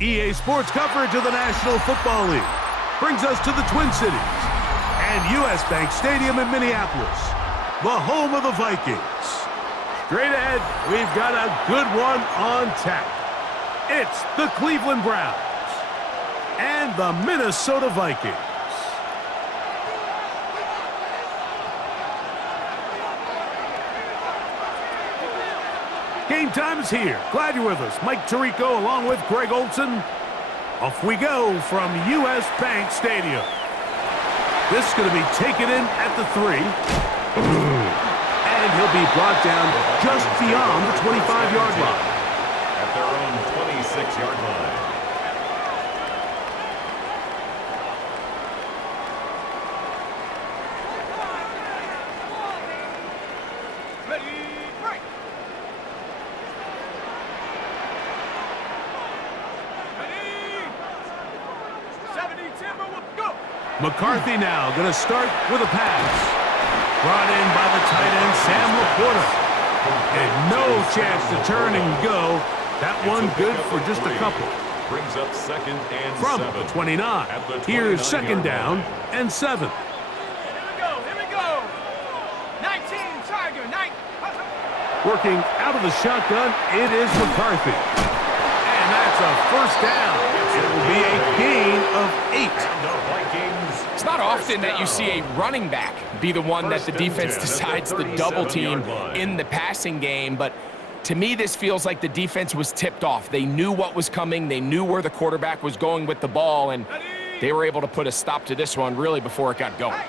EA Sports coverage of the National Football League brings us to the Twin Cities and US Bank Stadium in Minneapolis, the home of the Vikings. Straight ahead, we've got a good one on tap. It's the Cleveland Browns and the Minnesota Vikings. Game time is here. Glad you're with us. Mike Tirico along with Greg Olson. Off we go from US Bank Stadium. This is going to be taken in at the 3. And he'll be brought down just beyond the 25-yard line. At their own 26-yard line. McCarthy now going to start with a pass. Brought in by the tight end, Sam Laporta. And no chance to turn and go. That one good for just a couple. Brings up second and from 7. the 29. Here's second down and 7. Here we go. 19, Tiger, 9. Working out of the shotgun, it is McCarthy. And that's a first down. It will be a gain of 8. It's not often that you see a running back be the one that the defense decides to double team in the passing game, but to me this feels like the defense was tipped off. They knew what was coming, they knew where the quarterback was going with the ball, and they were able to put a stop to this one really before it got going.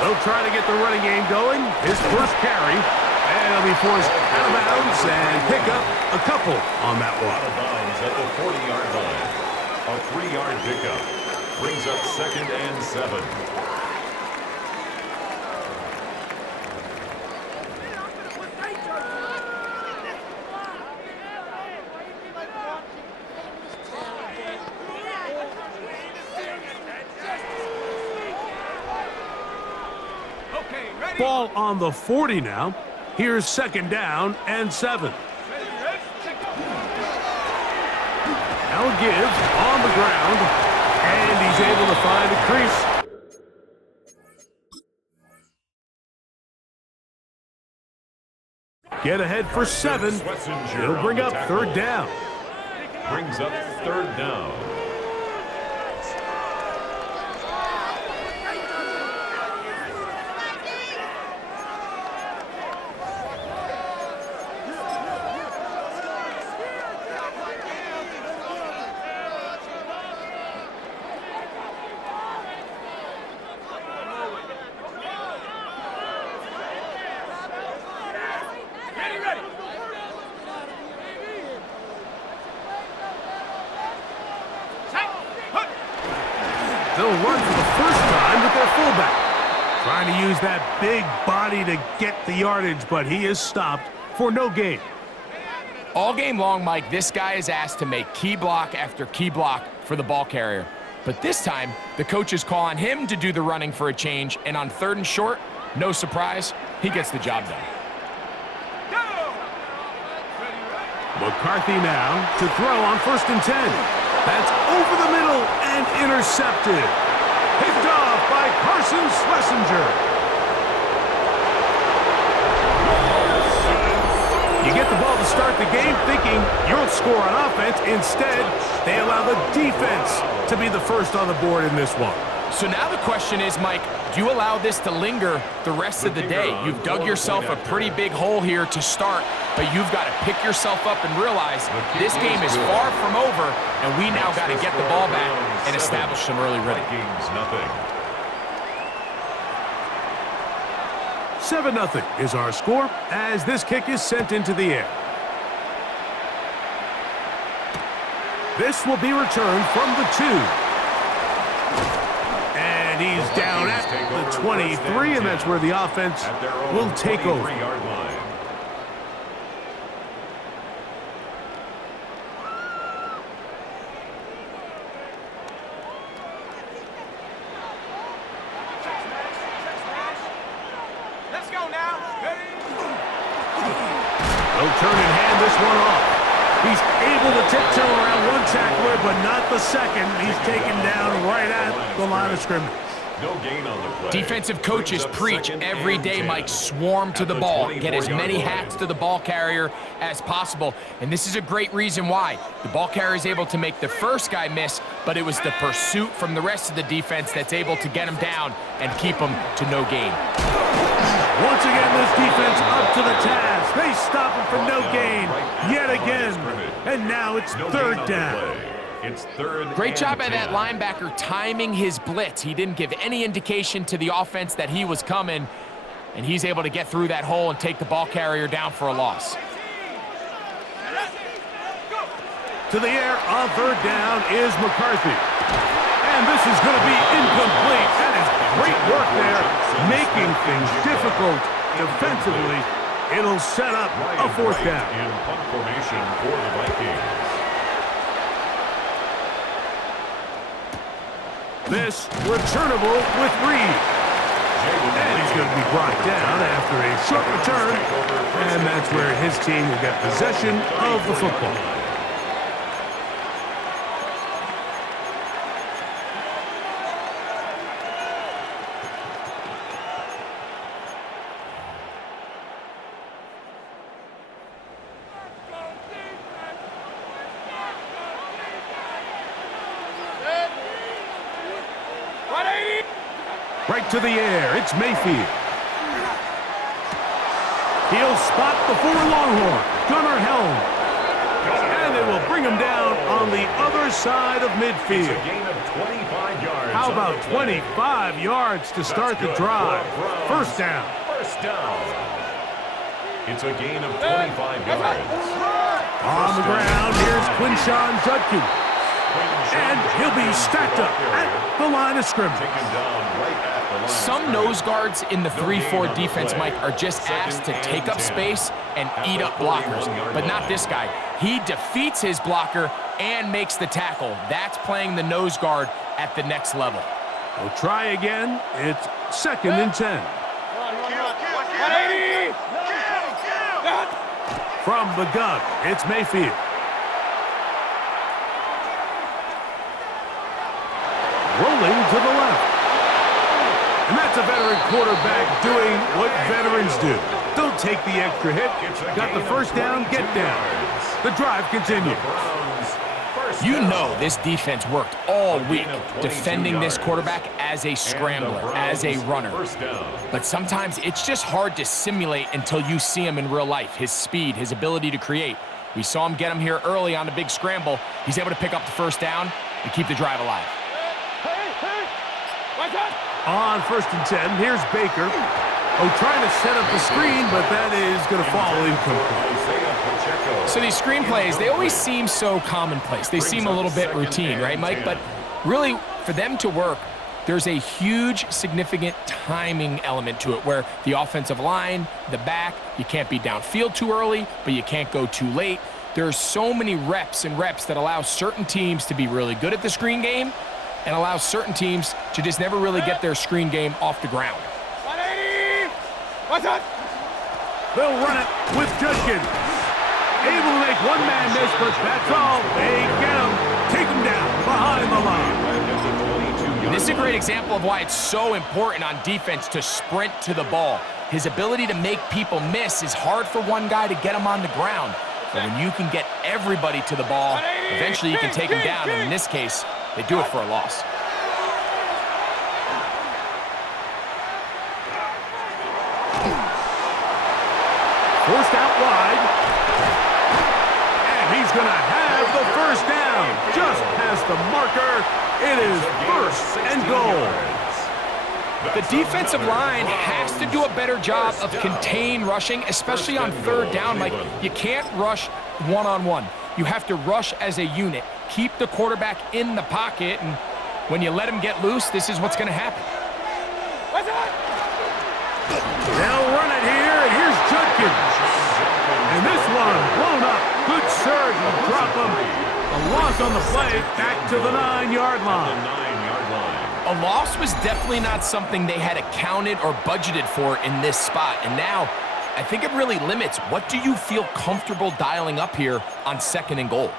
They'll try to get the running game going. His first carry. And he'll be forced out of bounds and pick up a couple on that one. Out of bounds at the 40-yard line. A 3-yard pickup. Brings up second and 7. Ball on the 40 now. Here's second down and 7. Now gives on the ground, and he's able to find a crease. Get ahead for 7. He'll bring up third down. Brings up third down. They'll run for the first time with their fullback. Trying to use that big body to get the yardage, but he is stopped for no gain. All game long, Mike, this guy is asked to make key block after key block for the ball carrier. But this time, the coaches call on him to do the running for a change, and on 3rd and short, no surprise, he gets the job done. McCarthy now to throw on 1st and 10. That's over the middle and intercepted. Picked off by Carson Schlesinger. start the game thinking you'll score on offense. Instead, they allow the defense to be the first on the board in this one. So now the question is, Mike, do you allow this to linger the rest of the day? You've dug yourself a pretty big hole here to start, but you've got to pick yourself up and realize this game is far from over, and we now got to get the ball back and establish some early rhythm. 7-0 is our score as this kick is sent into the air. This will be returned from the 2. And he's down at the 23, and that's where the offense will take over. Let's go now. They'll turn and hand this one off. He's able to tiptoe around one tackler, but not the second. He's taken down right at the line of scrimmage. No gain on the play. Defensive coaches preach every day, Mike, swarm to the ball. Get as many hats to the ball carrier as possible. And this is a great reason why. The ball carrier is able to make the first guy miss, but it was the pursuit from the rest of the defense that's able to get him down and keep him to no gain. Once again, this defense up to the task. They stop him for no gain yet again. And now it's third down. It's third. Great job by that linebacker timing his blitz. He didn't give any indication to the offense that he was coming, and he's able to get through that hole and take the ball carrier down for a loss. To the air on third down is McCarthy. And this is going to be incomplete. That is great work there, making things difficult defensively. It'll set up a fourth down. In punt formation for the Vikings. This returnable with Reed. And he's going to be brought down after a short return. And that's where his team will get possession of the football. Right to the air, it's Mayfield. He'll spot the former Longhorn, Gunnar Helm. And they will bring him down on the other side of midfield. It's a gain of 25 yards. How about 25 yards to start the drive? First down. First down. It's a gain of 25 yards. On the ground, here's Quinshawn Judkins. And he'll be stacked up at the line of scrimmage. Some nose guards in the 3-4 defense, Mike, are just asked to take up space and eat up blockers, but not this guy. He defeats his blocker and makes the tackle. That's playing the nose guard at the next level. We'll try again. It's 2nd and 10. From the gun, it's Mayfield. Rolling to the left. And that's a veteran quarterback doing what veterans do. Don't take the extra hit. Got the first down, get down. The drive continues. You know this defense worked all week defending this quarterback as a scrambler, as a runner. But sometimes it's just hard to simulate until you see him in real life, his speed, his ability to create. We saw him get him here early on the big scramble. He's able to pick up the first down and keep the drive alive. On 1st and 10, here's Baker. Oh, trying to set up the screen, but that is going to fall incomplete. So these screen plays, they always seem so commonplace. They seem a little bit routine, right, Mike? But really, for them to work, there's a huge, significant timing element to it where the offensive line, the back, you can't be downfield too early, but you can't go too late. There's so many reps and reps that allow certain teams to be really good at the screen game and allow certain teams to just never really get their screen game off the ground. They'll run it with Judkins. Able to make one man miss, but that's all. They get him, take him down behind the line. This is a great example of why it's so important on defense to sprint to the ball. His ability to make people miss is hard for one guy to get him on the ground. But when you can get everybody to the ball, eventually you can take them down. And in this case, they do it for a loss. Forced out wide. And he's going to have the first down. Just past the marker. It is first and goal. The defensive line has to do a better job of contain rushing, especially on third down. Like, you can't rush one-on-one. You have to rush as a unit. Keep the quarterback in the pocket, and when you let him get loose, this is what's going to happen. They'll run it here, and here's Judkins. And this one blown up. Good surge and drop him. A loss on the play, back to the 9-yard line. A loss was definitely not something they had accounted or budgeted for in this spot. And now, I think it really limits what do you feel comfortable dialing up here on second and goal.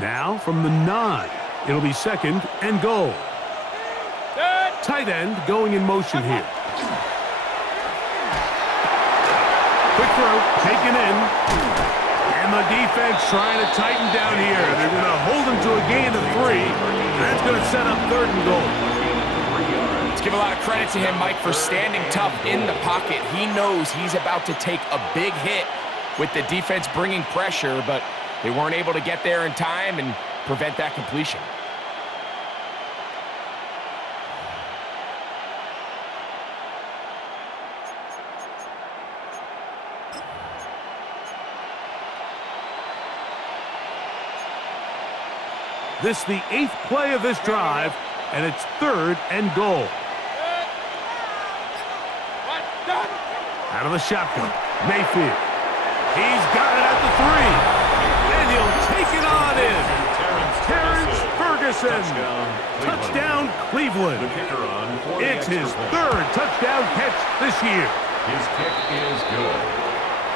Now from the 9, it'll be second and goal. Tight end going in motion here. Quick throw, taken in. And the defense trying to tighten down here. They're going to hold him to a gain of 3. That's going to set up third and goal. Let's give a lot of credit to him, Mike, for standing tough in the pocket. He knows he's about to take a big hit with the defense bringing pressure, but they weren't able to get there in time and prevent that completion. This is the 8th play of this drive, and it's third and goal. Out of the shotgun, Mayfield. He's got it at the 3, and he'll take it on in. Terrence Ferguson. Touchdown, Cleveland. It's his 3rd touchdown catch this year. His kick is good.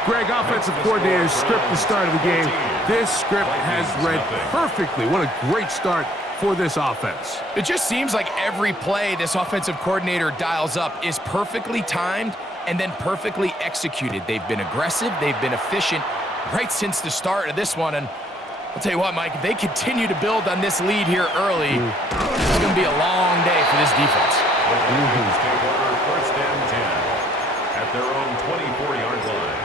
Greg, offensive coordinators script the start of the game. This script has read perfectly. What a great start for this offense. It just seems like every play this offensive coordinator dials up is perfectly timed and then perfectly executed. They've been aggressive. They've been efficient right since the start of this one. And I'll tell you what, Mike, if they continue to build on this lead here early, it's going to be a long day for this defense. The Vikings take over first and 10 at their own 24-yard line.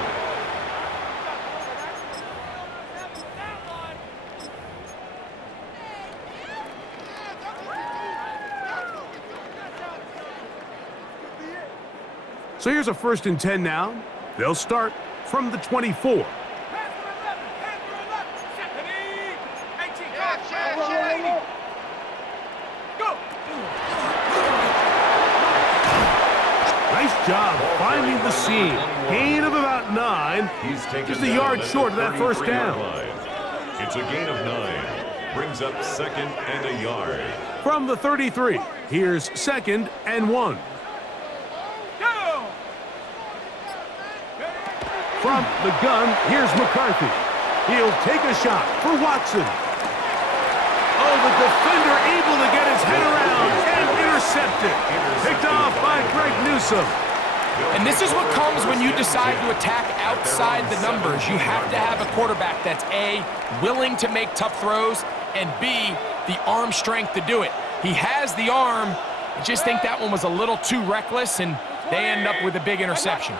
So here's a first and 10 now. They'll start from the 24. Nice job finding the seam. Gain of about 9. He's taken just a yard short of that first down. It's a gain of 9. Brings up second and a yard. From the 33, here's second and 1. From the gun, here's McCarthy. He'll take a shot for Watson. Oh, the defender able to get his head around and intercepted. Picked off by Greg Newsome. And this is what comes when you decide to attack outside the numbers. You have to have a quarterback that's A, willing to make tough throws, and B, the arm strength to do it. He has the arm. I just think that one was a little too reckless, and they end up with a big interception.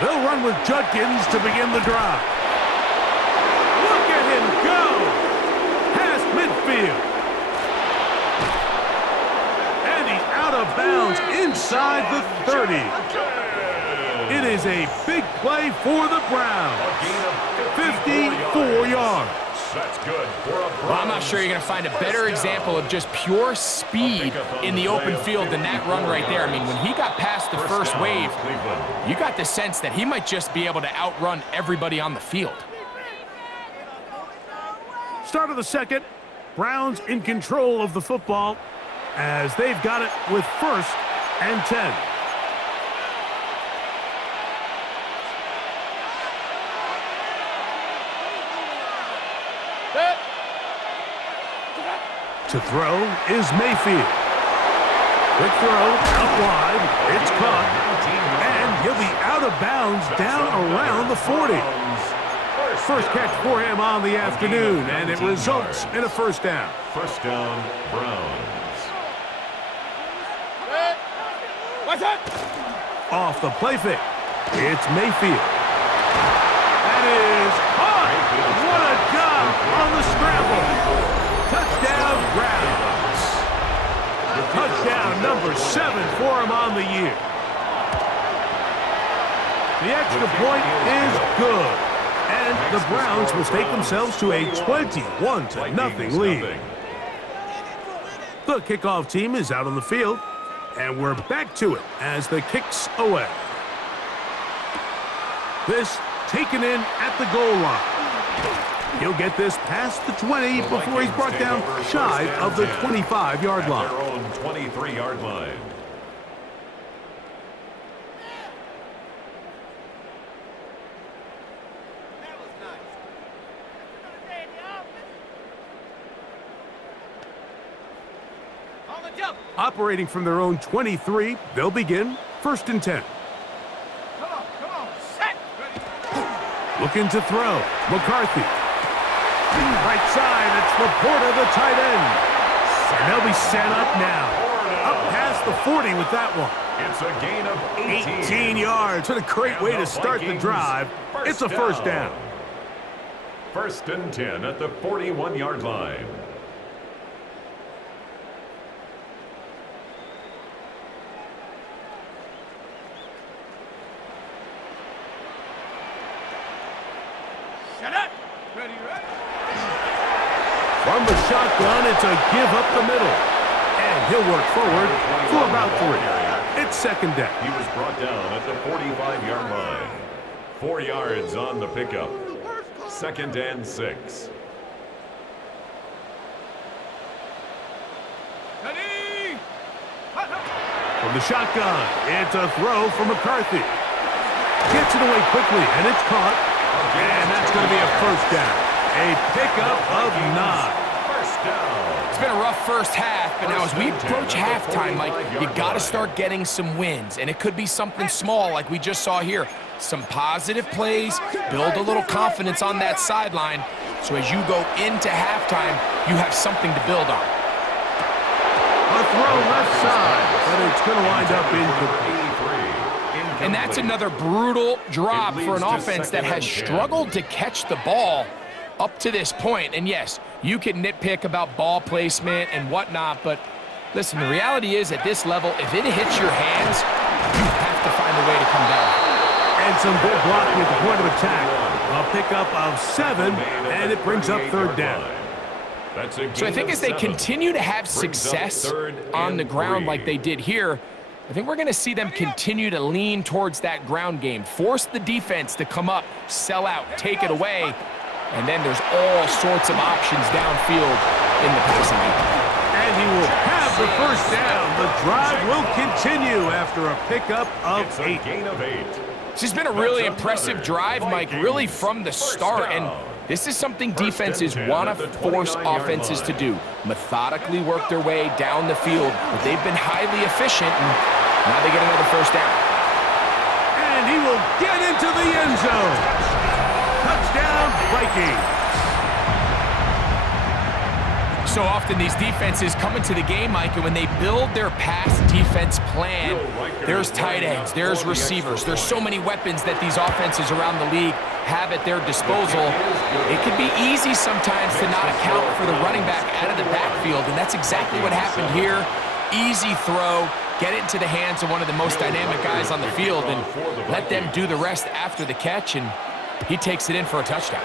They'll run with Judkins to begin the drive. Look at him go! Past midfield. And he's out of bounds inside the 30. It is a big play for the Browns. 54 yards. That's good for a Browns. Well, I'm not sure you're going to find a better example of just pure speed in the open field than that run right there. I mean, when he got past the first wave, you got the sense that he might just be able to outrun everybody on the field. Start of the second. Browns in control of the football as they've got it with first and 10. To throw is Mayfield. Quick throw, out wide. It's caught. And he'll be out out of bounds down around the 40. First catch for him on the afternoon, and it results in a first down. First down, Browns. What's up? Off the play fake, it's Mayfield. That is caught. What a job on the scramble. Touchdown, Browns. Touchdown number 7 for him on the year. The extra point is good, and the Browns will take themselves to a 21-0 lead. The kickoff team is out on the field, and we're back to it as the kick's away. This taken in at the goal line. He'll get this past the 20 before he's brought down shy of the 25-yard line. Their own 23-yard line. Operating from their own 23, they'll begin 1st and 10. Come on, set. Looking to throw. McCarthy. Right side, it's Laporta, the tight end. And they'll be set up now. Up past the 40 with that one. It's a gain of 18 yards. What a great way to start the drive. It's a first down. 1st and 10 at the 41-yard line. Shut up. Ready, ready. From the shotgun, it's a give up the middle. And he'll work forward for about 3. It's 2nd down. He was brought down at the 45-yard line. 4 yards on the pickup. 2nd and 6. Ready. From the shotgun, it's a throw from McCarthy. Gets it away quickly, and it's caught. And that's going to be a first down. A pickup of 9. First down. It's been a rough first half, but now as we approach halftime, Mike, you got to start getting some wins. And it could be something small like we just saw here. Some positive plays, build a little confidence on that sideline. So as you go into halftime, you have something to build on. A throw left side, but it's going to wind up incomplete. And that's another brutal drop for an offense that has struggled to catch the ball up to this point. And yes, you can nitpick about ball placement and whatnot, but listen, the reality is at this level, if it hits your hands, you have to find a way to come down. And some good blocking at the point of attack. A pickup of 7, and it brings up 3rd down. So I think as they continue to have success on the ground like they did here, I think we're going to see them continue to lean towards that ground game, force the defense to come up, sell out, take it away, and then there's all sorts of options downfield in the passing game. And he will have the first down. The drive will continue after a pickup of 8. Gain of 8. This has been a really impressive drive, Mike, really from the start, and this is something defenses want to force offenses to do. Methodically work their way down the field, but they've been highly efficient, and now they get another first down. And he will get into the end zone. Touchdown, Vikings. So often these defenses come into the game, Mike, and when they build their pass defense plan, there's tight ends, there's receivers, there's so many weapons that these offenses around the league have at their disposal. It can be easy sometimes to not account for the running back out of the backfield, and that's exactly what happened here. Easy throw, get it into the hands of one of the most dynamic guys on the field, and let them do the rest after the catch, and he takes it in for a touchdown.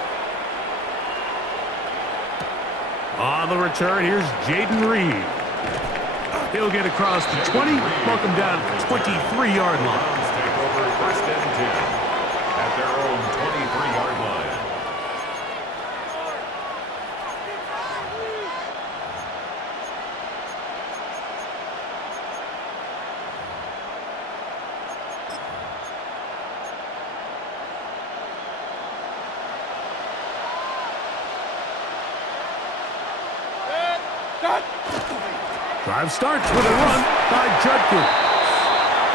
On the return, here's Jaden Reed. He'll get across to 20, mark him down at the 23-yard line. Browns take over 1st and 10 at their own 23-yard line. Drive starts with a run by Judkins.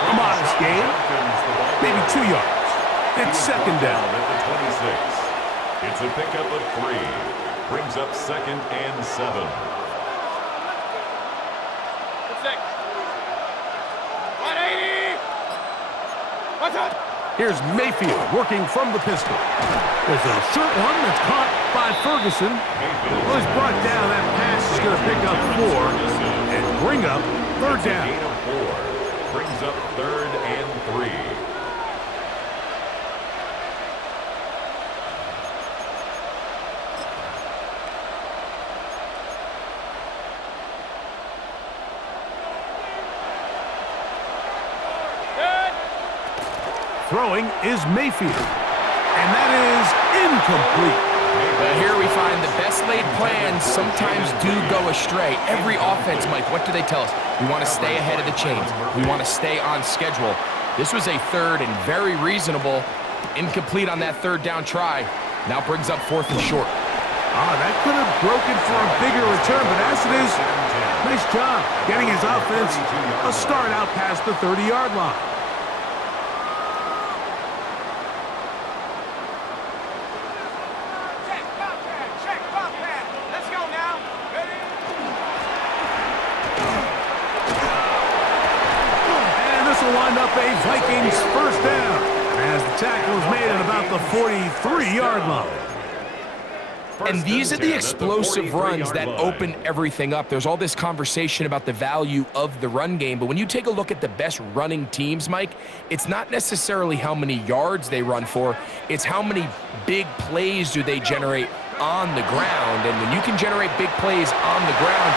A modest gain, maybe 2 yards. It's second down. At the 26. It's a pickup of 3. Brings up 2nd and 7. Six. 180. What's up? Here's Mayfield working from the pistol. There's a short one that's caught by Ferguson. Well, he's brought down. That pass is going to pick up 4 and bring up third down. Gain of 4. Brings up 3rd and 3. Throwing is Mayfield. And that is incomplete. Here we find the best laid plans sometimes do go astray. Every offense, Mike, what do they tell us? We want to stay ahead of the chains. We want to stay on schedule. This was a third and very reasonable. Incomplete on that third down try. Now brings up 4th and short. That could have broken for a bigger return, but as it is, nice job getting his offense a start out past the 30-yard line. Check, Bobcat. Let's go now. Ready? And this will wind up a Vikings first down as the tackle is made at about the 43-yard line. And these are the explosive runs that open everything up. There's all this conversation about the value of the run game, but when you take a look at the best running teams, Mike, it's not necessarily how many yards they run for, it's how many big plays do they generate on the ground. And when you can generate big plays on the ground,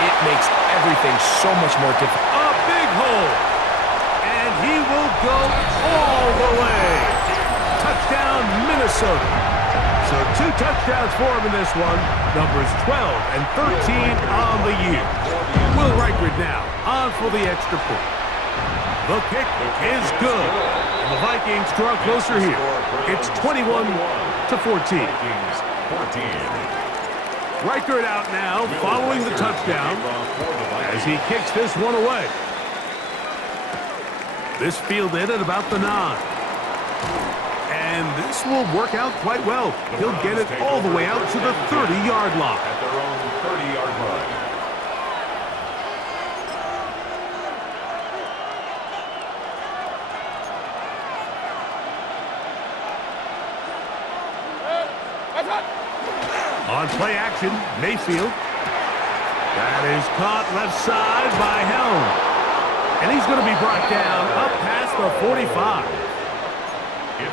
it makes everything so much more difficult. A big hole, and he will go all the way. Touchdown, Minnesota. So 2 touchdowns for him in this one. Numbers 12 and 13 on the year. Will Reichert now on for the extra point. The kick is good. And the Vikings draw closer here. It's 21-14. Reichert out now following the touchdown as he kicks this one away. This fielded at about the 9. And this will work out quite well. He'll get it all the way out to the 30-yard line. At their own 30-yard line. What's up? On play action, Mayfield. That is caught left side by Helm. And he's going to be brought down up past the 45.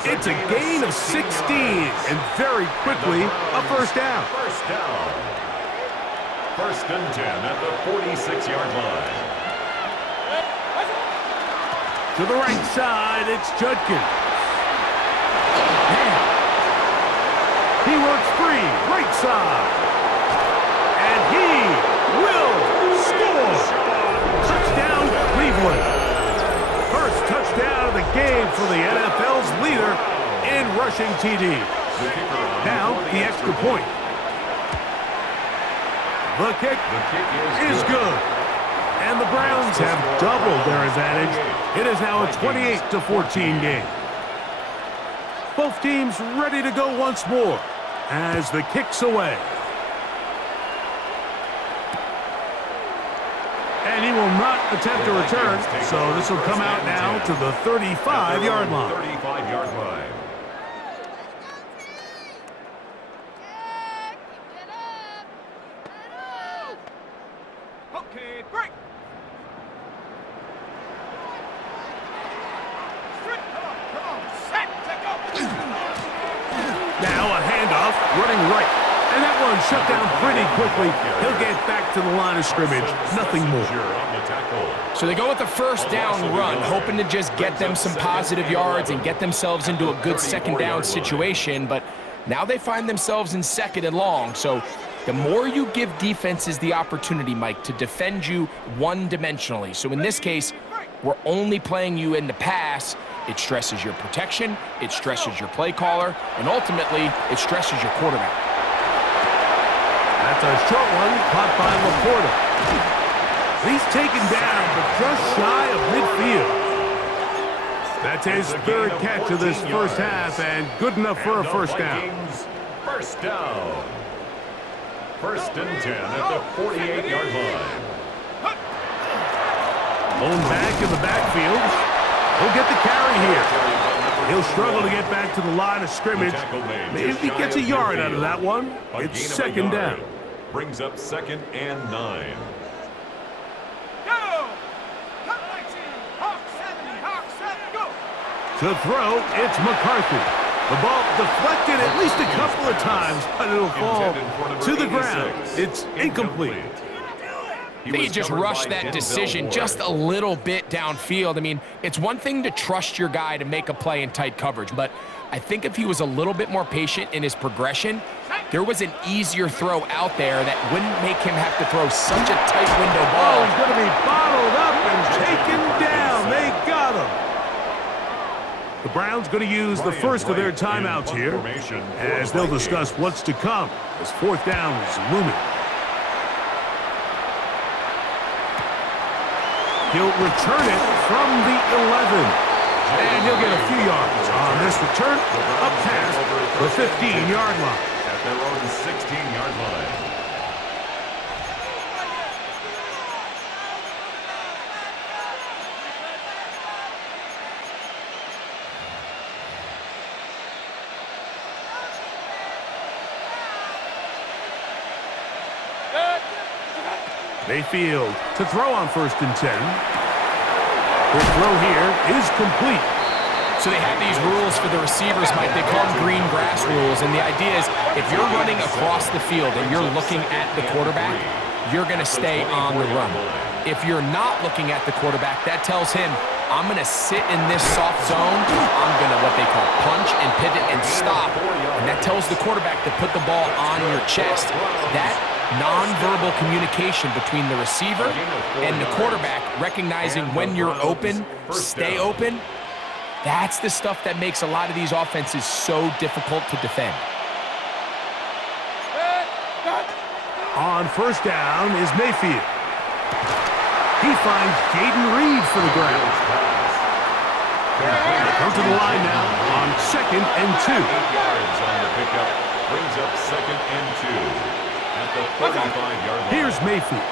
It's a gain of 16, and very quickly, a first down. First down. 1st and 10 at the 46-yard line. To the right side, it's Judkins. Man. He works free, right side. And he will score. Touchdown, Cleveland. First touchdown of the game for the NFL's leader in rushing TD. Now, the extra point. The kick is good. And the Browns have doubled their advantage. It is now a 28-14 game. Both teams ready to go once more as the kick's away. And he will not attempt a return, so this will come out now to the 35-yard line. 35-yard line. Okay, break. Straight. Come on. Set. Let go. Now a handoff, running right. And that one shut down pretty quickly. He'll get back to the line of scrimmage. Nothing more. So they go with the first down run, hoping to just get them some positive yards and get themselves into a good second down situation. But now they find themselves in 2nd and long. So the more you give defenses the opportunity, Mike, to defend you one-dimensionally. So in this case, we're only playing you in the pass. It stresses your protection, it stresses your play caller, and ultimately, it stresses your quarterback. That's a short one caught by Laporta. He's taken down, but just shy of midfield. That's his third catch of this first half, and good enough for a first down. First down. First and 10 at the 48-yard line. Lone back in the backfield. He'll get the carry here. He'll struggle to get back to the line of scrimmage. Maybe he gets a yard out of that one. It's second down. Brings up 2nd and 9. Go! Cut right to Hawk 70, Hawk 7, go! To throw, it's McCarthy. The ball deflected at least a couple of times, but it'll fall to the ground. It's incomplete. I think he just rushed that decision just a little bit downfield. I mean, it's one thing to trust your guy to make a play in tight coverage, but I think if he was a little bit more patient in his progression, there was an easier throw out there that wouldn't make him have to throw such a tight window ball. Oh, he's going to be bottled up and taken down. They got him. The Browns going to use the first of their timeouts here, as they'll discuss what's to come as fourth down is looming. He'll return it from the 11. And he'll get a few yards on this return up past the 15-yard line. At their own 16-yard line. Mayfield to throw on 1st and 10. The throw here is complete. So they have these rules for the receivers, Mike. They call them green grass rules. And the idea is if you're running across the field and you're looking at the quarterback, you're going to stay on the run. If you're not looking at the quarterback, that tells him, I'm going to sit in this soft zone. I'm going to what they call punch and pivot and stop. And that tells the quarterback to put the ball on your chest. That nonverbal communication between the receiver and the quarterback, recognizing when you're open, stay open, that's the stuff that makes a lot of these offenses so difficult to defend. On 1st down is Mayfield. He finds Jaden Reed for the ground. Come to the line now on 2nd and 2. 8 yards on the pickup. Brings up 2nd and 2. At the 35-yard line. Here's Mayfield.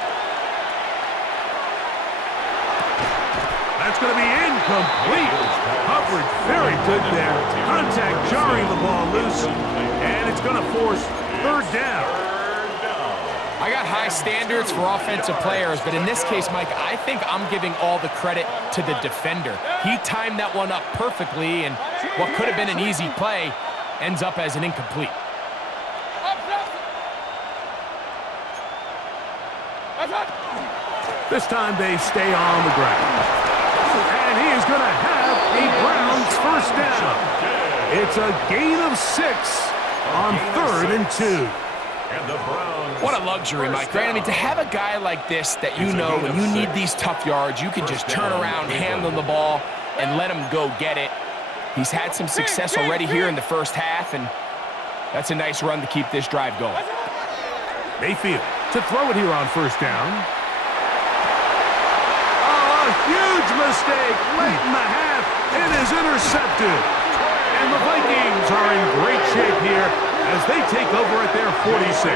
That's going to be incomplete. Coverage very good there. Contact jarring the ball loose. And it's going to force 3rd down. I got high standards for offensive players, but in this case, Mike, I think I'm giving all the credit to the defender. He timed that one up perfectly, and what could have been an easy play ends up as an incomplete. This time they stay on the ground. And he is going to have a Browns 1st down. It's a gain of 6 on 3rd and 2. And the Browns. What a luxury, Mike, right? I mean, to have a guy like this that you know when you need these tough yards, you can just turn around, handle the ball, and let him go get it. He's had some success already here in the first half, and that's a nice run to keep this drive going. Mayfield to throw it here on 1st down. Oh, a huge mistake late in the half. It is intercepted. And the Vikings are in great shape here as they take over at their 46.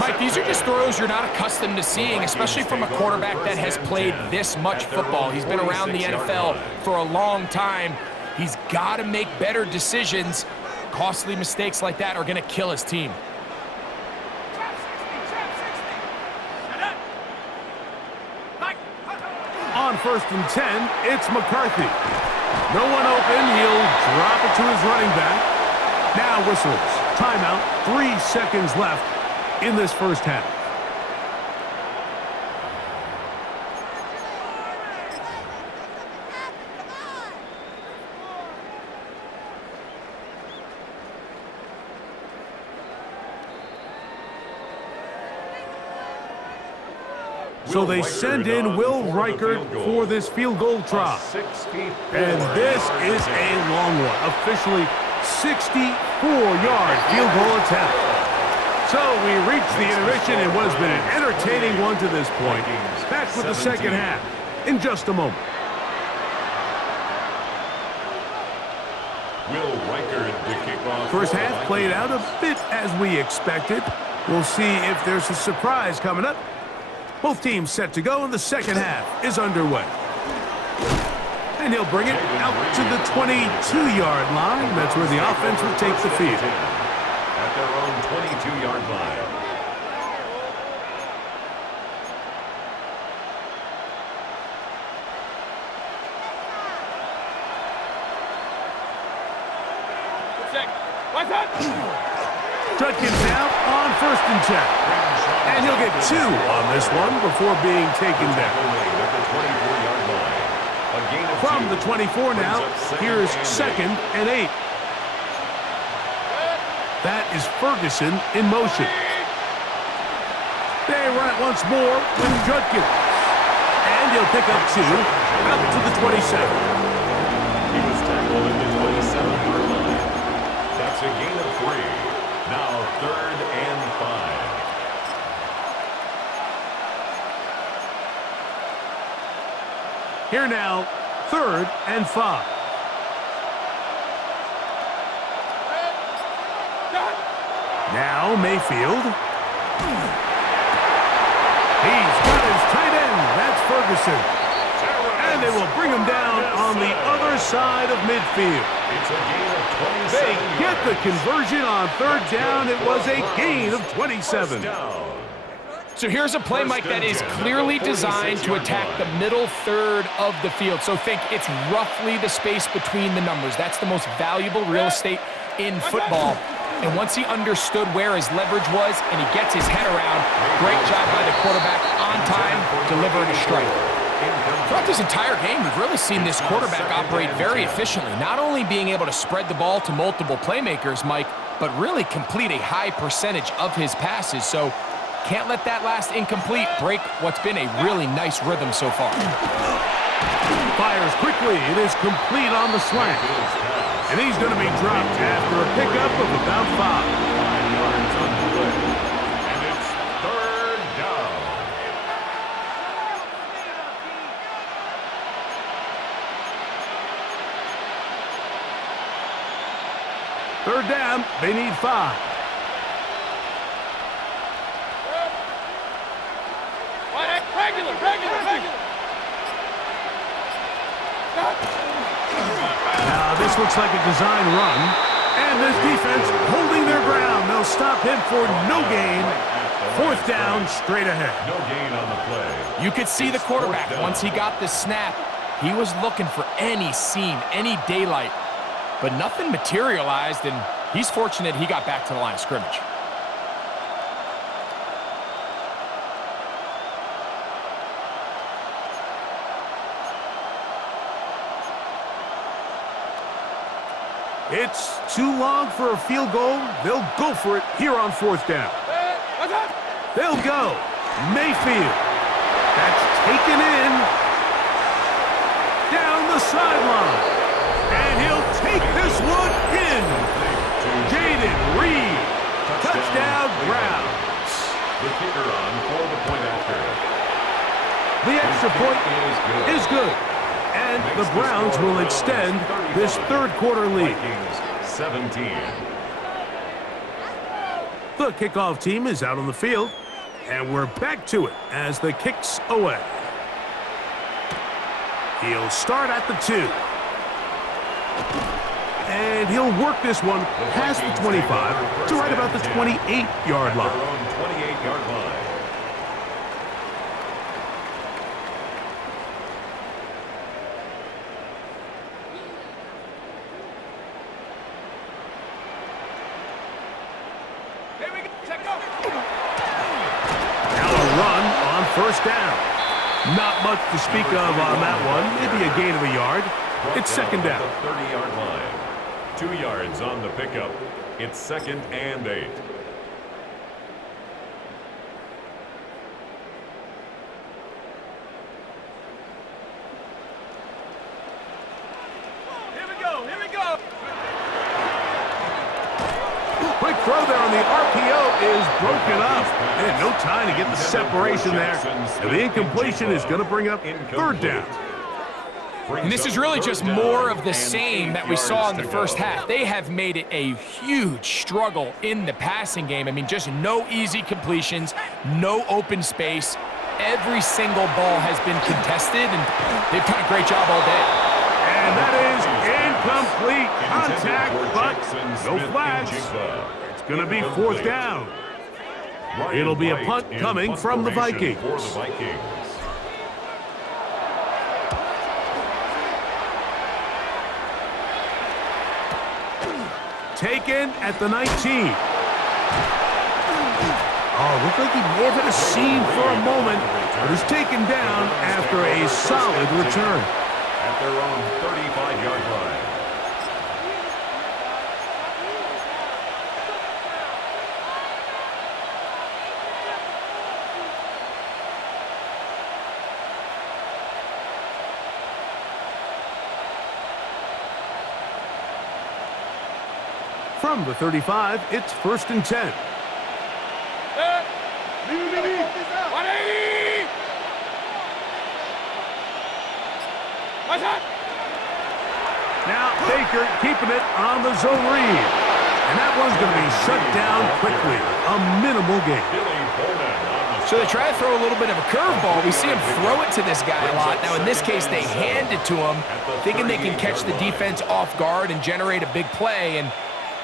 Mike, these are just throws you're not accustomed to seeing, especially from a quarterback that has played this much football. He's been around the NFL for a long time. He's got to make better decisions. Costly mistakes like that are going to kill his team. On 1st and 10, it's McCarthy. No one open. He'll drop it to his running back. Now whistles. Timeout. 3 seconds left in this first half. So they send in Will Reichert for this field goal try. And this is a long one. Officially 64-yard field goal attempt. So we reach the intermission in what has been an entertaining one to this point. Back with the second half in just a moment. Will Reichard to kick off. First half played out a bit as we expected. We'll see if there's a surprise coming up. Both teams set to go, and the second half is underway. And he'll bring it out to the 22-yard line. That's where the offense will take the field. At their own 22-yard line. Judkins out on 1st and 10. And he'll get 2 on this one before being taken down. From the 24 now, here's 2nd and 8. That is Ferguson in motion. They run it once more with Judkins. And he'll pick up 2 out to the 27. He was tackled at the 27-yard line. That's a gain of 3. Now 3rd and 5. Here now, 3rd and 5. Now Mayfield. He's got his tight end. That's Ferguson. And they will bring him down on the other side of midfield. It's a gain of 27. They get the conversion on 3rd down. It was a gain of 27. So here's a play, Mike, that is clearly designed to attack the middle third of the field. So think it's roughly the space between the numbers. That's the most valuable real estate in football. And once he understood where his leverage was and he gets his head around, great job by the quarterback on time, delivering a strike. Throughout this entire game, we've really seen this quarterback operate very efficiently, not only being able to spread the ball to multiple playmakers, Mike, but really complete a high percentage of his passes. So can't let that last incomplete break what's been a really nice rhythm so far. Fires quickly. It is complete on the slant. And he's going to be dropped after a pickup of about 5. 5 yards on the play. And it's 3rd down. Third down, they need 5. Regular. Now this looks like a design run. And this defense holding their ground. They'll stop him for no gain. 4th down, straight ahead. No gain on the play. You could see the quarterback, once he got the snap, he was looking for any seam, any daylight, but nothing materialized, and he's fortunate he got back to the line of scrimmage. It's too long for a field goal. They'll go for it here on 4th down. They'll go. Mayfield. That's taken in. Down the sideline. And he'll take this one in. Jaden Reed. Touchdown Browns. The kicker on for the point after. The extra point is good. And the Browns will extend this 3rd quarter lead. Vikings 17. The kickoff team is out on the field, and we're back to it as the kick's away. He'll start at the 2. And he'll work this one past the 25 to right about the 28-yard line. Their own 28-yard line. Now a run on 1st down. Not much to speak of on that one. Maybe a gain of a yard. It's 2nd down. The 30-yard line. 2 yards on the pickup. It's 2nd and 8. Here we go. Quick throw there on the RPO is broken up. And no time to get the separation there. And the incompletion is going to bring up 3rd down. And this is really just more of the same that we saw in the first half. They have made it a huge struggle in the passing game. I mean, just no easy completions, no open space. Every single ball has been contested, and they've done a great job all day. And that is incomplete contact, but no flags. It's going to be fourth down. It'll be a punt coming from the Vikings. Taken at the 19. Oh, looked like he may have hit a seam for a moment, but is taken down after a solid return. At their own 35-yard line. From the 35, it's 1st and 10. 180! What's that? Now Baker keeping it on the zone read. And that one's going to be shut down quickly. A minimal gain. So they try to throw a little bit of a curveball. We see him throw it to this guy a lot. Now, in this case, they hand it to him, thinking they can catch the defense off guard and generate a big play. And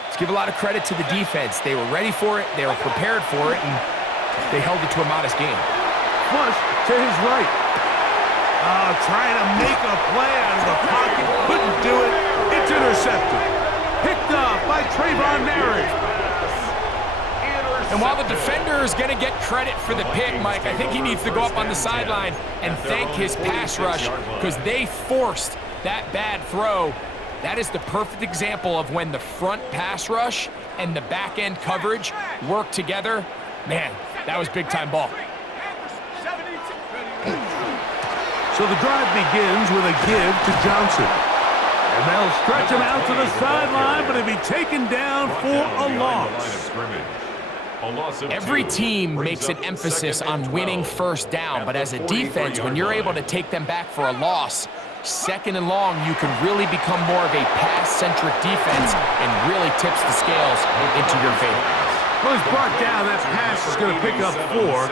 let's give a lot of credit to the defense. They were ready for it, they were prepared for it, and they held it to a modest gain. Flush to his right. Trying to make a play out of the pocket. Couldn't do it. It's intercepted. Picked off by Trayvon Merritt. And while the defender is going to get credit for the pick, Mike, I think he needs to go up on the sideline and thank his pass rush because they forced that bad throw. That is the perfect example of when the front pass rush and the back-end coverage work together. Man, that was big-time ball. So the drive begins with a give to Johnson. And they'll stretch him out to the sideline, but he'll be taken down for a loss. Every team makes an emphasis on winning first down, but as a defense, when you're able to take them back for a loss, 2nd and long, you can really become more of a pass-centric defense and really tips the scales into your favor. Well, he's brought down. That pass is going to pick up 4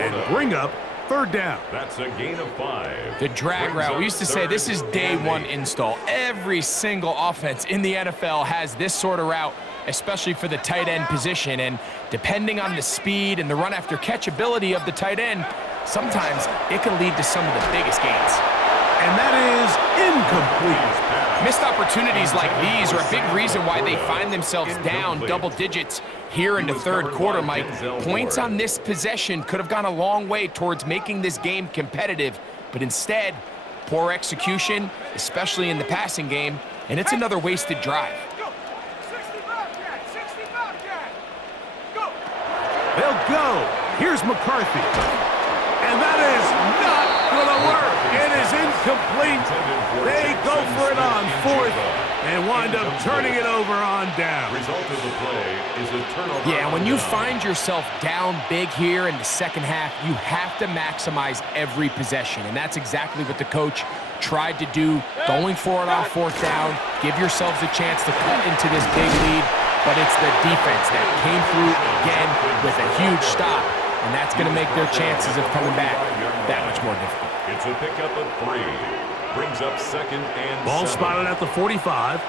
and bring up 3rd down. That's a gain of 5. The drag route, we used to say this is day one install. Every single offense in the NFL has this sort of route, especially for the tight end position. And depending on the speed and the run after catch ability of the tight end, sometimes it can lead to some of the biggest gains. And that is incomplete. Missed opportunities like these are a big reason why they find themselves down double digits here in the 3rd quarter, Mike. Points on this possession could have gone a long way towards making this game competitive, but instead, poor execution, especially in the passing game, and it's another wasted drive. They'll go. Here's McCarthy. And that is not going to work. It is incomplete. They go for it on 4th and wind up turning it over on down. Result of the play is a turnover. Yeah, when you find yourself down big here in the second half, you have to maximize every possession. And that's exactly what the coach tried to do, going for it on 4th down. Give yourselves a chance to cut into this big lead. But it's the defense that came through again with a huge stop. And that's going to make their chances of coming back that much more difficult. It's a pickup of 3. Brings up 2nd and Ball 7. spotted at the 45.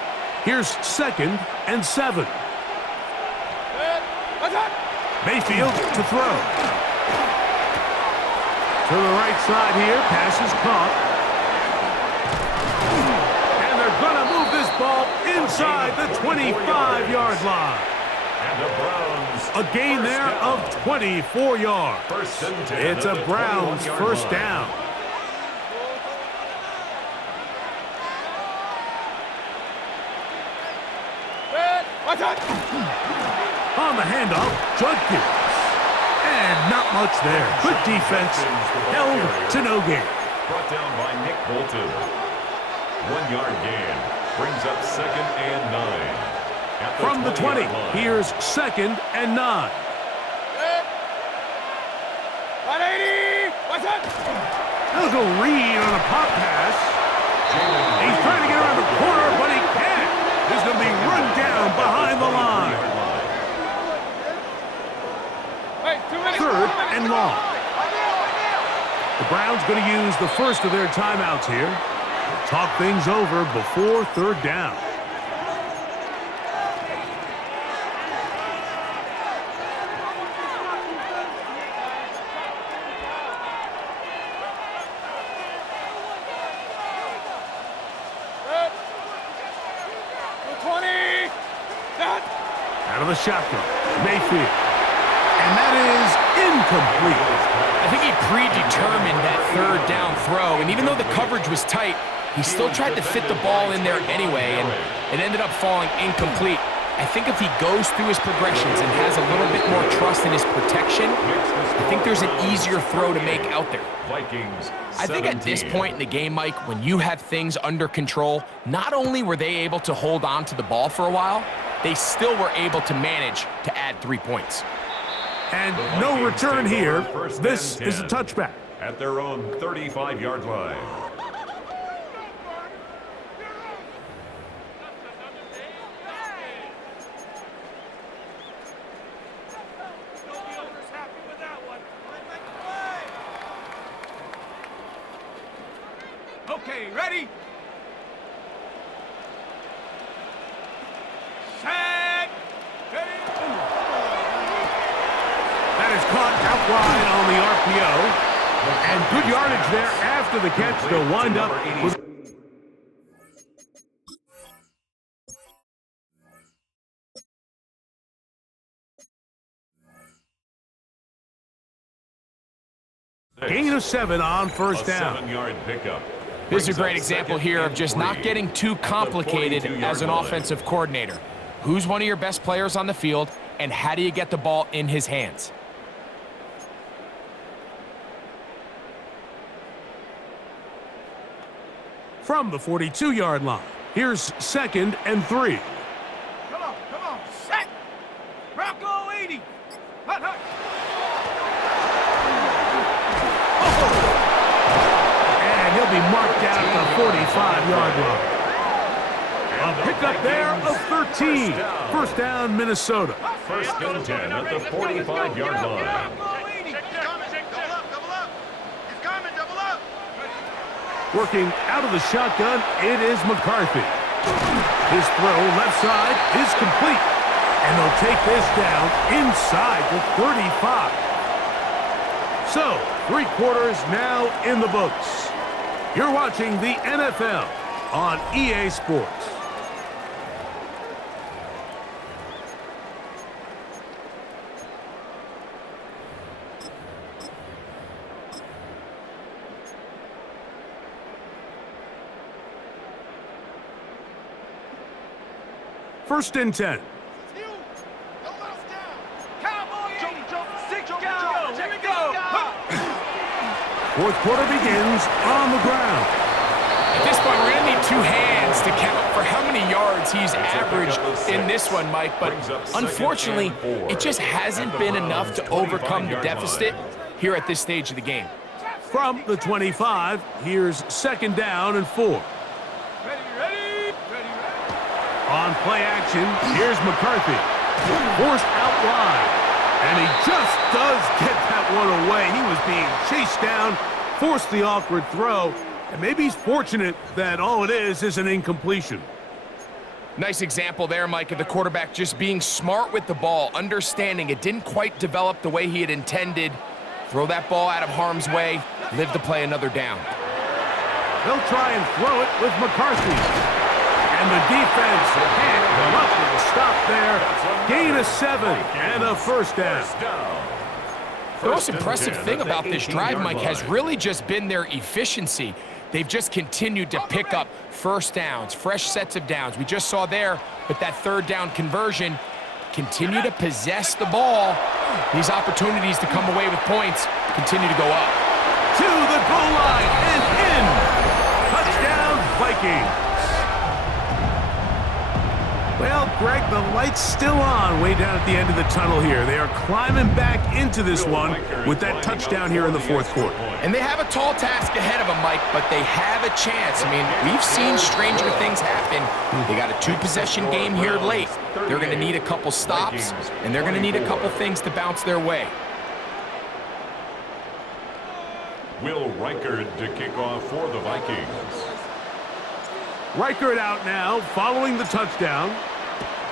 Here's 2nd and 7. Mayfield to throw. To the right side here. Pass is caught. And they're going to move this ball inside the 25-yard line. And the Browns. A gain there of 24 yards. 1st and 10. It's a Browns 1st down. On the handoff, Judkins. And not much there. Good defense. Held to no gain. Brought down by Nick Bolton. 1-yard gain. Brings up 2nd and 9. From the 20, here's 2nd and 9. 180! What's up? They'll go read on a pop pass. and long. The Browns going to use the first of their timeouts here. They'll talk things over before third down. Out of the shotgun, Mayfield. And that is incomplete. I think he predetermined that third down throw, and even though the coverage was tight, he still tried to fit the ball in there anyway, and it ended up falling incomplete. I think if he goes through his progressions and has a little bit more trust in his protection, I think there's an easier throw to make out there. Vikings, I think at this point in the game, Mike, when you have things under control, not only were they able to hold on to the ball for a while, they still were able to manage to add 3 points. And no return here. This is a touchback. At their own 35-yard line. Okay, ready? Set. Ready? That is caught out wide on the RPO. And good yardage there after the catch. They'll wind up with... Gain of 7 on first down. 7-yard pickup. This is a great example here of just not getting too complicated as an offensive coordinator. Who's one of your best players on the field, and how do you get the ball in his hands? From the 42-yard line, here's 2nd and 3. Come on, set. Bronco 80. Hut, hut. And he'll be marked down at the 45-yard line. A pickup there of 13. First down, Minnesota. First and 10 at the 45-yard line. Bronco 80. Working out of the shotgun, it is McCarthy. His throw left side is complete. And they'll take this down inside the 35. So, 3 quarters now in the books. You're watching the NFL on EA Sports. First and 10. Cowboy 80. Six down. Here we go. Fourth quarter begins on the ground. At this point, we're going to need 2 hands to count for how many yards he's averaged in this one, Mike. But unfortunately, it just hasn't been enough to overcome the deficit here at this stage of the game. From the 25, here's 2nd down and 4. Ready. On play action, here's McCarthy. Forced out wide. And he just does get that one away. He was being chased down, forced the awkward throw, and maybe he's fortunate that all it is an incompletion. Nice example there, Mike, of the quarterback just being smart with the ball, understanding it didn't quite develop the way he had intended. Throw that ball out of harm's way, live to play another down. They'll try and throw it with McCarthy. And the defense can't come up with a stop there. Gain of 7 and a first down. The most impressive thing about this drive, Mike, has really just been their efficiency. They've just continued to pick up first downs, fresh sets of downs. We just saw there with that 3rd down conversion, continue to possess the ball. These opportunities to come away with points continue to go up. To the goal line and in. Touchdown, Vikings. Well, Greg, the light's still on way down at the end of the tunnel here. They are climbing back into this one with that touchdown here in the 4th quarter. And they have a tall task ahead of them, Mike, but they have a chance. I mean, we've seen stranger things happen. They got a 2-possession game here late. They're going to need a couple stops, and they're going to need a couple things to bounce their way. Will Reichard to kick off for the Vikings. Reichard out now, following the touchdown,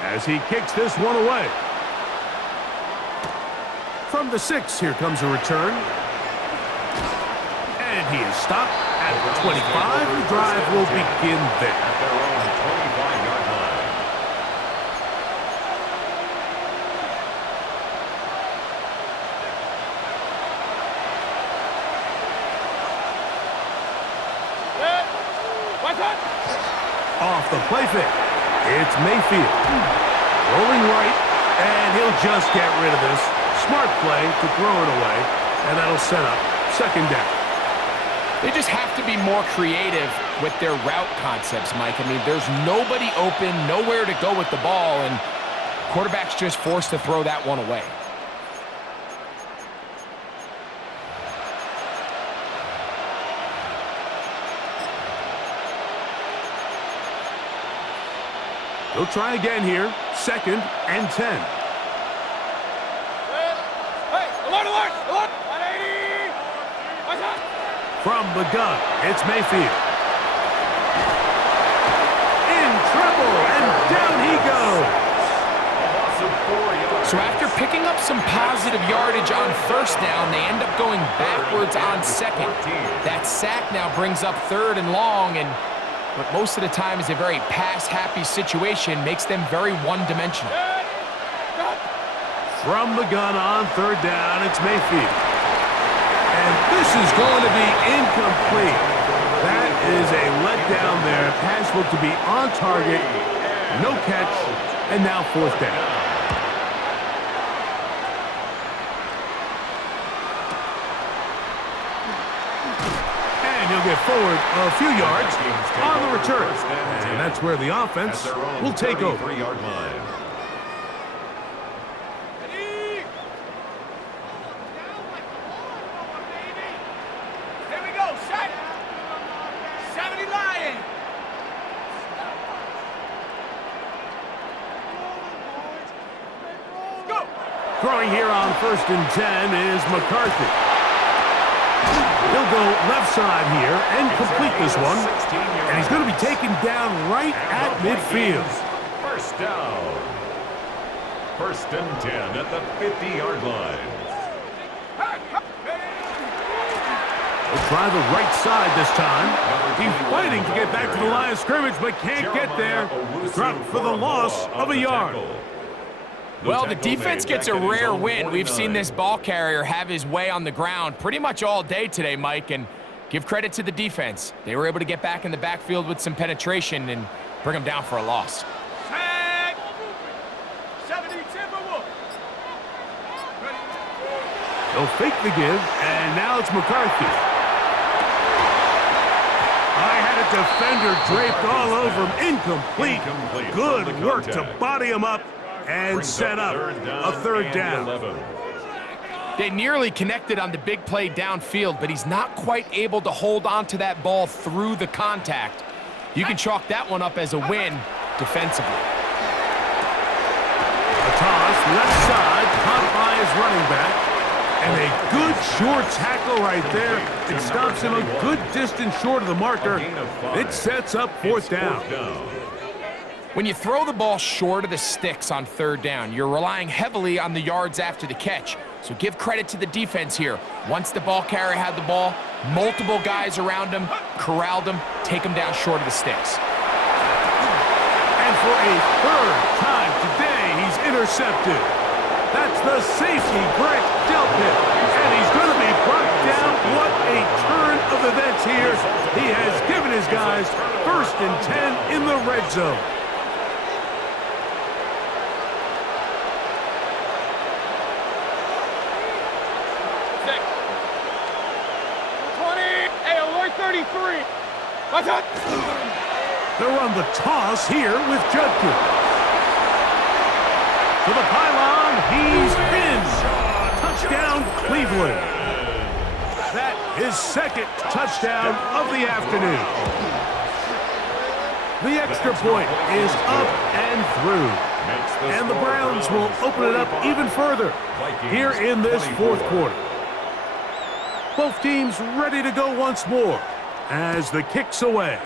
as he kicks this one away. From the 6, here comes a return. And he is stopped at the 25. The drive will begin there. At their own 25-yard line. Off the play fake. It's Mayfield. Rolling right, and he'll just get rid of this. Smart play to throw it away, and that'll set up second down. They just have to be more creative with their route concepts, Mike. I mean, there's nobody open, nowhere to go with the ball, and quarterback's just forced to throw that one away. They'll try again here. 2nd and 10. Hey, alert, alert, alert! 180! What's up? From the gun, it's Mayfield. In trouble, and down he goes. So after picking up some positive yardage on first down, they end up going backwards on second. That sack now brings up 3rd and long, and what most of the time is a very pass-happy situation makes them very one-dimensional. From the gun on 3rd down, it's Mayfield. And this is going to be incomplete. That is a letdown there. Pass looked to be on target. No catch. And now 4th down. And he'll get forward a few yards on the return. And that's where the offense will take over. 33-yard line. Here we go, set! 70 Lion! Go! Throwing here on 1st and 10 is McCarthy. He'll go left side here and complete this one. And he's going to be taken down right at midfield. First down. 1st and 10 at the 50-yard line. He'll try the right side this time. He's fighting to get back to the line of scrimmage, but can't get there. Dropped for the loss of a yard. Well, the defense gets a rare win. We've seen this ball carrier have his way on the ground pretty much all day today, Mike, and give credit to the defense. They were able to get back in the backfield with some penetration and bring them down for a loss. Sack! 70 Timberwolf! They'll fake the give, and now it's McCarthy. I had a defender draped all over him. Incomplete. Good work to body him up and set up a 3rd down. They nearly connected on the big play downfield, but he's not quite able to hold on to that ball through the contact. You can chalk that one up as a win defensively. A toss, left side, caught by his running back. And a good short tackle right there. It stops him a good distance short of the marker. It sets up 4th down. When you throw the ball short of the sticks on 3rd down, you're relying heavily on the yards after the catch. So give credit to the defense here. Once the ball carrier had the ball, multiple guys around him, corralled him, take him down short of the sticks. And for a 3rd time today, he's intercepted. That's the safety Greg dealt him. And he's going to be brought down. What a turn of events here. He has given his guys 1st and 10 in the red zone. What's up? They'll run the toss here with Judkins. To the pylon, he's in. Touchdown, Cleveland. That is 2nd touchdown of the afternoon. The extra point is up and through. And the Browns will open it up even further here in this 4th quarter. Both teams ready to go once more as the kick's away.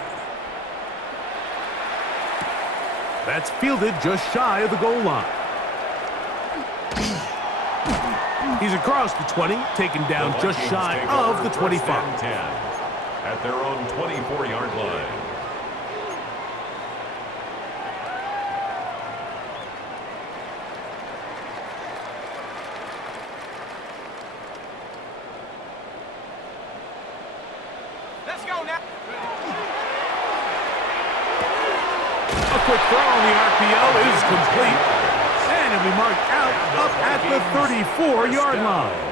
That's fielded just shy of the goal line. He's across the 20, taken down just shy of the 25. 10 at their own 24-yard line. Let's go now. A quick throw on the RPO is complete. And it'll be marked out up at the 34-yard line.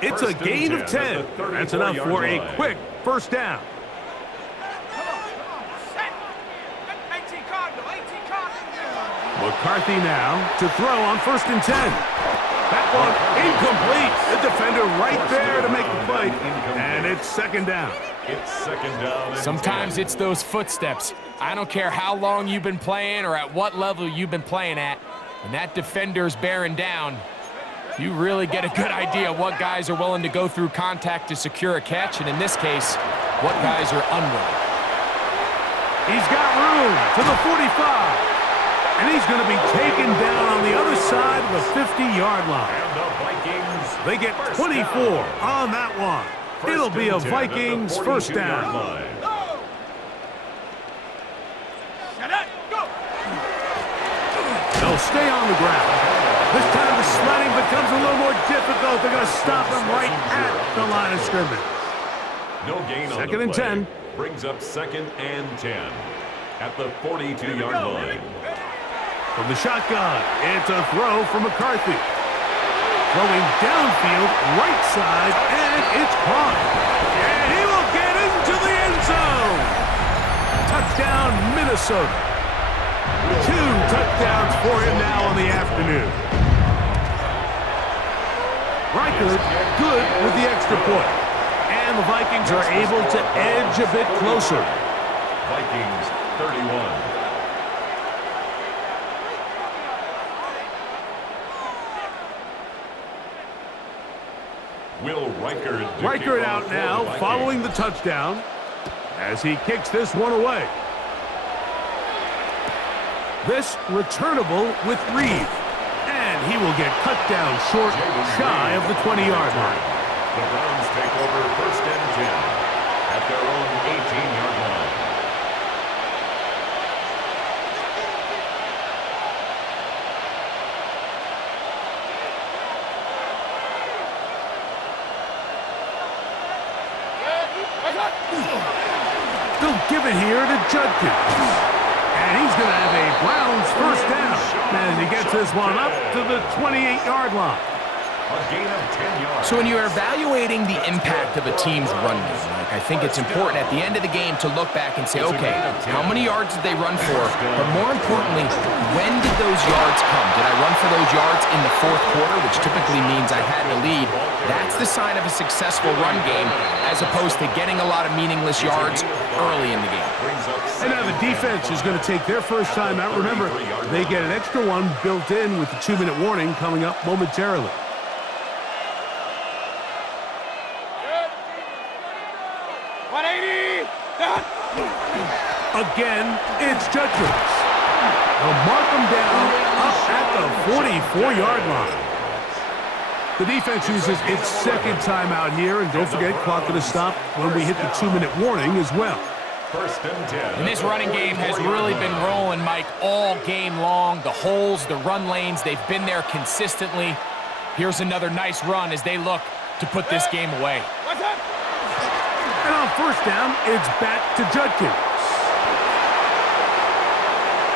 It's a gain of 10. That's enough for a quick first down. McCarthy now to throw on 1st and 10. That one incomplete. The defender right there to make the play. And it's 2nd down. It's 2nd down. Sometimes it's those footsteps. I don't care how long you've been playing or at what level you've been playing at. When that defender's bearing down, you really get a good idea what guys are willing to go through contact to secure a catch, and in this case, what guys are unwilling. He's got room to the 45. And he's going to be taken down on the other side of the 50-yard line. And the Vikings, they get 24 on that one. It'll be a Vikings first down. They'll stay on the ground. This time the sledding becomes a little more difficult. They're going to stop him right at the line of scrimmage. No gain on the play. 2nd and 10. Brings up 2nd and 10 at the 42-yard line. From the shotgun, it's a throw from McCarthy. Throwing downfield, right side, and it's caught. And he will get into the end zone. Touchdown, Minnesota. 2 touchdowns for him now on the afternoon. Reichert good with the extra point. And the Vikings are able to edge a bit closer. Vikings 31. Will Reichert out now, following the touchdown, as he kicks this one away. This returnable with Reed, and he will get cut down short, shy of the 20-yard line. The Browns take over 1st and 10 at their own 18-yard line. They'll give it here to Judkins. And he's going to have a Browns first down as he gets this one up to the 28-yard line. A gain of 10 yards. So when you're evaluating the impact of a team's run game, I think it's important at the end of the game to look back and say, okay, how many yards did they run for? But more importantly, when did those yards come? Did I run for those yards in the 4th quarter, which typically means I had the lead? That's the sign of a successful run game, as opposed to getting a lot of meaningless yards early in the game. And now the defense is going to take their first time out. Remember, they get an extra one built in with the 2-minute warning coming up momentarily. Again, it's Judkins. They'll mark him down up at the 44-yard line. The defense uses its 2nd timeout here, and don't forget, clock going to stop when we hit the 2-minute warning as well. 1st and 10. And this running game has really been rolling, Mike, all game long. The holes, the run lanes, they've been there consistently. Here's another nice run as they look to put this game away. And on 1st down, it's back to Judkins.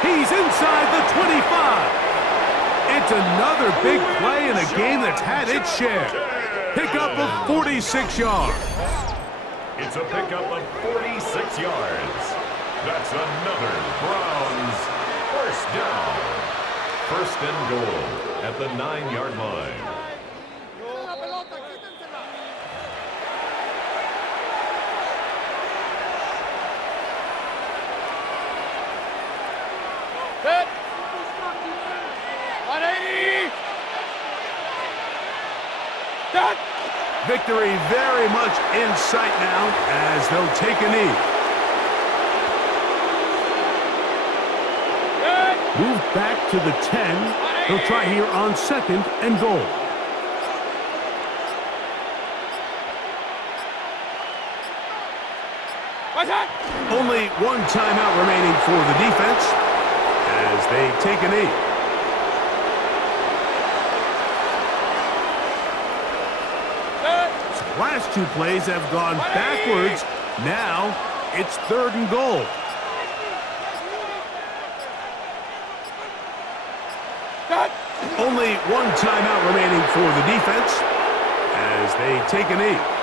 He's inside the 25. It's another big play in a game that's had its share. Pickup of 46 yards. It's a pickup of 46 yards. That's another Browns first down. 1st and goal at the 9-yard line. Set. 180. Done. Victory very much in sight now as they'll take a knee. Move back to the 10. They'll try here on 2nd and goal. Only one timeout remaining for the defense as they take a knee. Last two plays have gone backwards. Now it's 3rd and goal. Only one timeout remaining for the defense as they take a knee.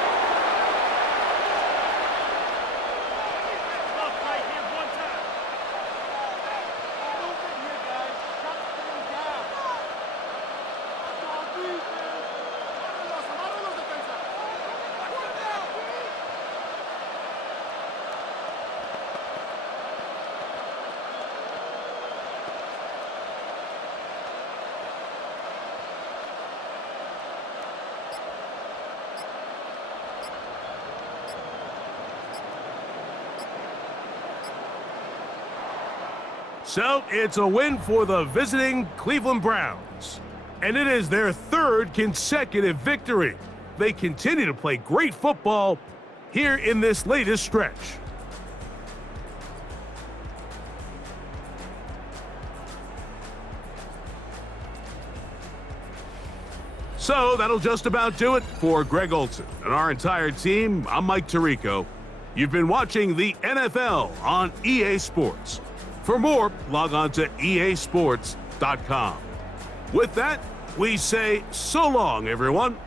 So, it's a win for the visiting Cleveland Browns. And it is their 3rd consecutive victory. They continue to play great football here in this latest stretch. So, that'll just about do it for Greg Olson and our entire team. I'm Mike Tirico. You've been watching the NFL on EA Sports. For more, log on to easports.com. With that, we say so long, everyone.